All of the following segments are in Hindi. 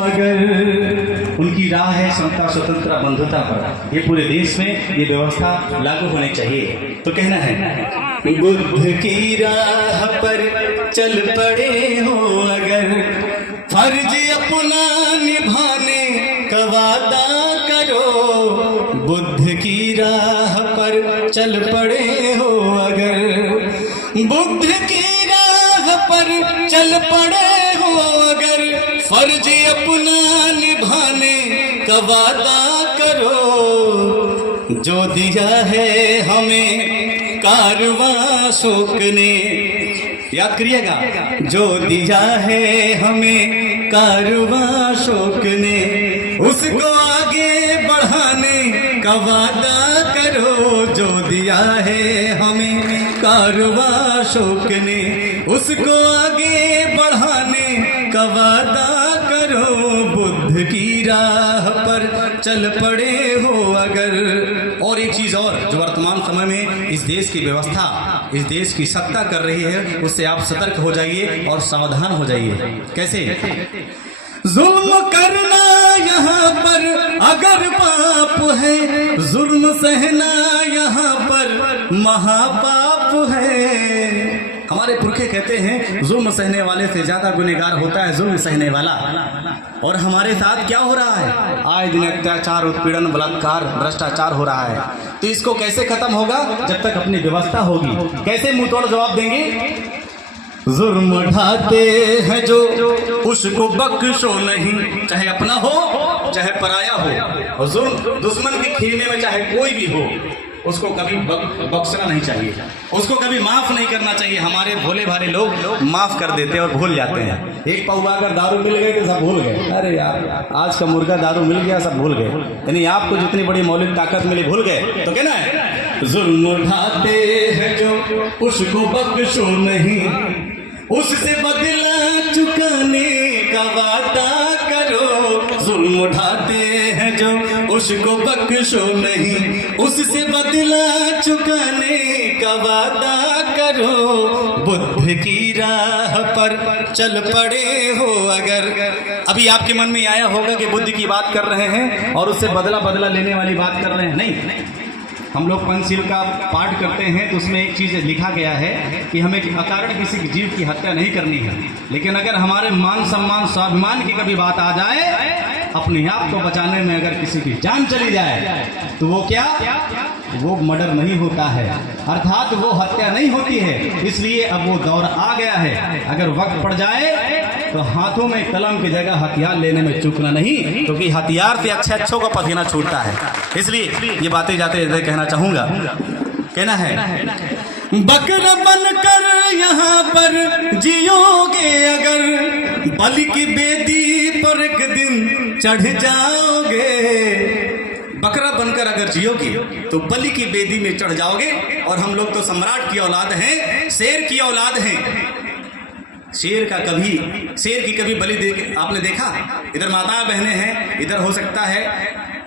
अगर उनकी राह है समता स्वतंत्रता बंधुता पर, ये पूरे देश में ये व्यवस्था लागू होनी चाहिए। तो कहना है बुद्ध की राह पर चल पड़े हो अगर, फर्ज अपना निभाने का वादा करो। बुद्ध की राह पर चल पड़े हो अगर, बुद्ध की राह पर चल पड़े हो अगर, फर्ज अपना निभाने का वादा करो। जो दिया है हमें कारवां शोक ने, याद करिएगा, जो दिया है हमें कारवां शोक ने, उसको आगे बढ़ाने का वादा करो। जो दिया है हमें कारवां शोक ने, उसको आगे बढ़ाने का वादा करो। बुद्ध की राह पर चल पड़े हो अगर। और एक चीज और जो वर्तमान समय में इस देश की व्यवस्था, इस देश की सत्ता कर रही है, उससे आप सतर्क हो जाइए और सावधान हो जाइए। कैसे? जुल्म करना यहाँ पर अगर पाप है, जुल्म सहना यहाँ पर महापाप है। हमारे पुरखे कहते हैं जुल्म सहने वाले से ज्यादा गुनहगार होता है जुल्म सहने वाला। और हमारे साथ क्या हो रहा है? आए दिन अत्याचार, उत्पीड़न, बलात्कार, भ्रष्टाचार हो रहा है। तो इसको कैसे खत्म होगा? जब तक अपनी व्यवस्था होगी। कैसे मुंह तोड़ जवाब देंगे? जुल्म ढाते हैं जो उसको बख्शो नहीं, चाहे अपना हो चाहे पराया हो। और जुल्म दुश्मन के खेमे में चाहे कोई भी हो, उसको कभी बख्शना नहीं चाहिए, उसको कभी माफ नहीं करना चाहिए। हमारे भोले भाले लोग माफ कर देते और भूल जाते हैं। एक पौवा अगर दारू मिल गए तो सब भूल गए। अरे यार, आज का मुर्गा दारू मिल गया, सब भूल गए। यानी आपको जितनी बड़ी मौलिक ताकत मिली भूल गए। तो कहना है जुल्म उठाते हैं जो उसको बख्शो नहीं, उससे बदला चुकाने का वादा करो। जुल्म उठाते हैं जो उसको बख्शो नहीं, उससे बदला चुकाने का वादा करो। बुद्ध की राह पर चल पड़े हो अगर। अभी आपके मन में आया होगा कि बुद्ध की बात कर रहे हैं और उससे बदला लेने वाली बात कर रहे हैं। नहीं, हम लोग पंचशील का पाठ करते हैं तो उसमें एक चीज़ लिखा गया है कि हमें अकारण किसी जीव की हत्या नहीं करनी है। लेकिन अगर हमारे मान सम्मान स्वाभिमान की कभी बात आ जाए, अपने आप को बचाने में अगर किसी की जान चली जाए, तो वो क्या, वो मर्डर नहीं होता है, अर्थात वो हत्या नहीं होती है। इसलिए अब वो दौर आ गया है। अगर वक्त पड़ जाए तो हाथों में कलम की जगह हथियार लेने में चूकना नहीं, क्योंकि हथियार से अच्छों का पसीना छूटता है। इसलिए ये बातें जाते जाते कहना चाहूंगा। कहना है बकरा बनकर यहाँ पर जियोगे अगर, बलि की बेदी पर एक दिन चढ़ जाओगे। बकरा बनकर अगर जियोगे तो बलि की बेदी में चढ़ जाओगे। और हम लोग तो सम्राट की औलाद हैं, शेर की औलाद हैं। शेर की कभी बलि आपने देखा? इधर माताएं बहनें हैं, इधर हो सकता है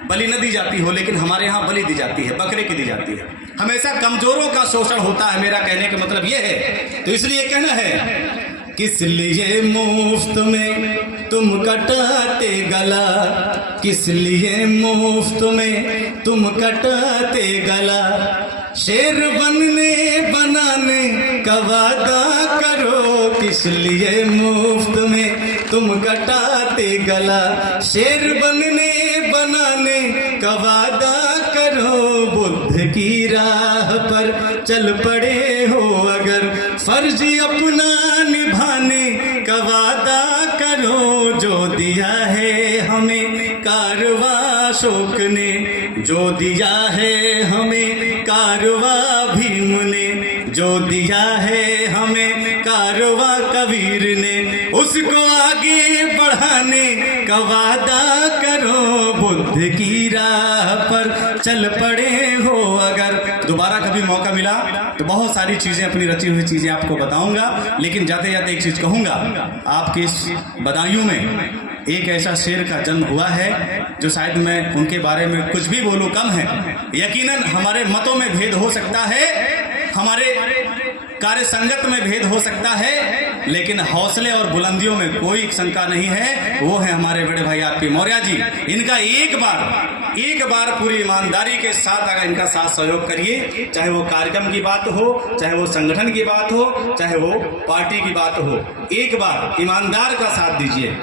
बलि न दी जाती हो, लेकिन हमारे यहाँ बलि दी जाती है, बकरे की दी जाती है। हमेशा कमजोरों का शोषण होता है, मेरा कहने का मतलब यह है। तो इसलिए कहना है किस लिए मुफ्त में तुम कटाते गला, किस लिए मुफ्त में तुम कटाते गला। शेर बनाने का वादा करो, किस लिए मुफ्त में तुम कटाते गला। शेर बनाने का वादा करो। बुद्ध की राह पर चल पड़े हो अगर, फर्ज अपना निभाने का वादा करो। जो दिया है हमें कारवां शोक ने, जो दिया है हमें कारवां भीम ने, जो दिया है हमें कारवां कबीर ने, उसको आगे बढ़ाने का वादा करो। बुद्ध की राह पर चल पड़े हो अगर। दोबारा कभी मौका मिला तो बहुत सारी चीजें, अपनी रची हुई चीजें आपको बताऊंगा, लेकिन जाते जाते एक चीज कहूंगा। आपके इस बदायूं में एक ऐसा शेर का जन्म हुआ है जो शायद मैं उनके बारे में कुछ भी बोलूं कम है। यकीनन हमारे मतों में भेद हो सकता है, हमारे कार्य संगत में भेद हो सकता है, लेकिन हौसले और बुलंदियों में कोई शंका नहीं है। वो है हमारे बड़े भाई आरपी मौर्य जी। इनका एक बार पूरी ईमानदारी के साथ अगर इनका साथ सहयोग करिए, चाहे वो कार्यक्रम की बात हो, चाहे वो संगठन की बात हो, चाहे वो पार्टी की बात हो, एक बार ईमानदार का साथ दीजिए।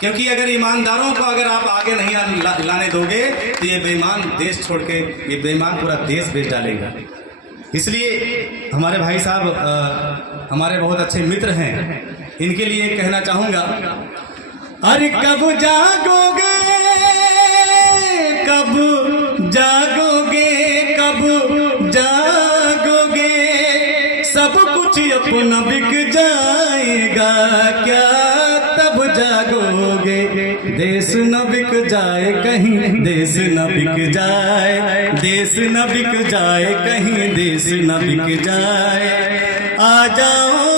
क्योंकि अगर ईमानदारों को अगर आप आगे नहीं लाने दोगे तो ये बेईमान देश छोड़ के, ये बेईमान पूरा देश बेच डालेगा। इसलिए हमारे भाई साहब हमारे बहुत अच्छे मित्र हैं, इनके लिए कहना चाहूंगा, अरे कब जागोगे, कब जागोगे, कब जागोगे, सब कुछ अपना बिक जाएगा क्या तब जागोगे, देश न बिक जाए कहीं, देश न बिक जाए, देश न बिक जाए कहीं, देश न बिक जाए। आ जाओ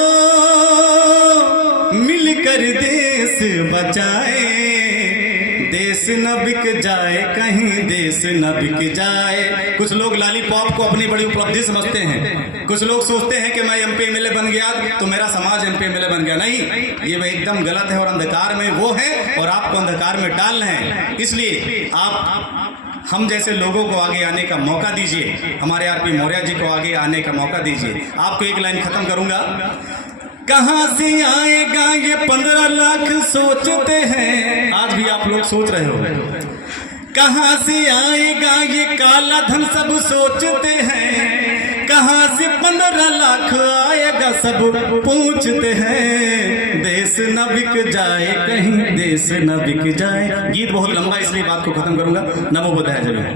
मिलकर देश बचाए, देश न बिक जाए कहीं, देश न बिक जाए। कुछ लोग लॉलीपॉप को अपनी बड़ी उपलब्धि समझते हैं। कुछ लोग सोचते हैं कि मैं एमपी एमएलए बन गया तो मेरा समाज एमपी एमएलए बन गया। नहीं, ये एकदम गलत है और अंधकार में वो है और आपको अंधकार में डाल रहे हैं। इसलिए आप हम जैसे लोगों को आगे आने का मौका दीजिए, हमारे आरपी मौर्य जी को आगे आने का मौका दीजिए। आपको एक लाइन खत्म करूंगा, कहां से आएगा ये 15 लाख सोचते हैं, आज भी आप लोग सोच रहे हो, कहां से आएगा ये काला धन सब सोचते हैं, कहां से 15 लाख आएगा सब पूछते हैं, देश न बिक जाए कहीं, देश न बिक जाए। गीत बहुत लंबा इसलिए बात को खत्म करूंगा। नमो बुद्धाय जय।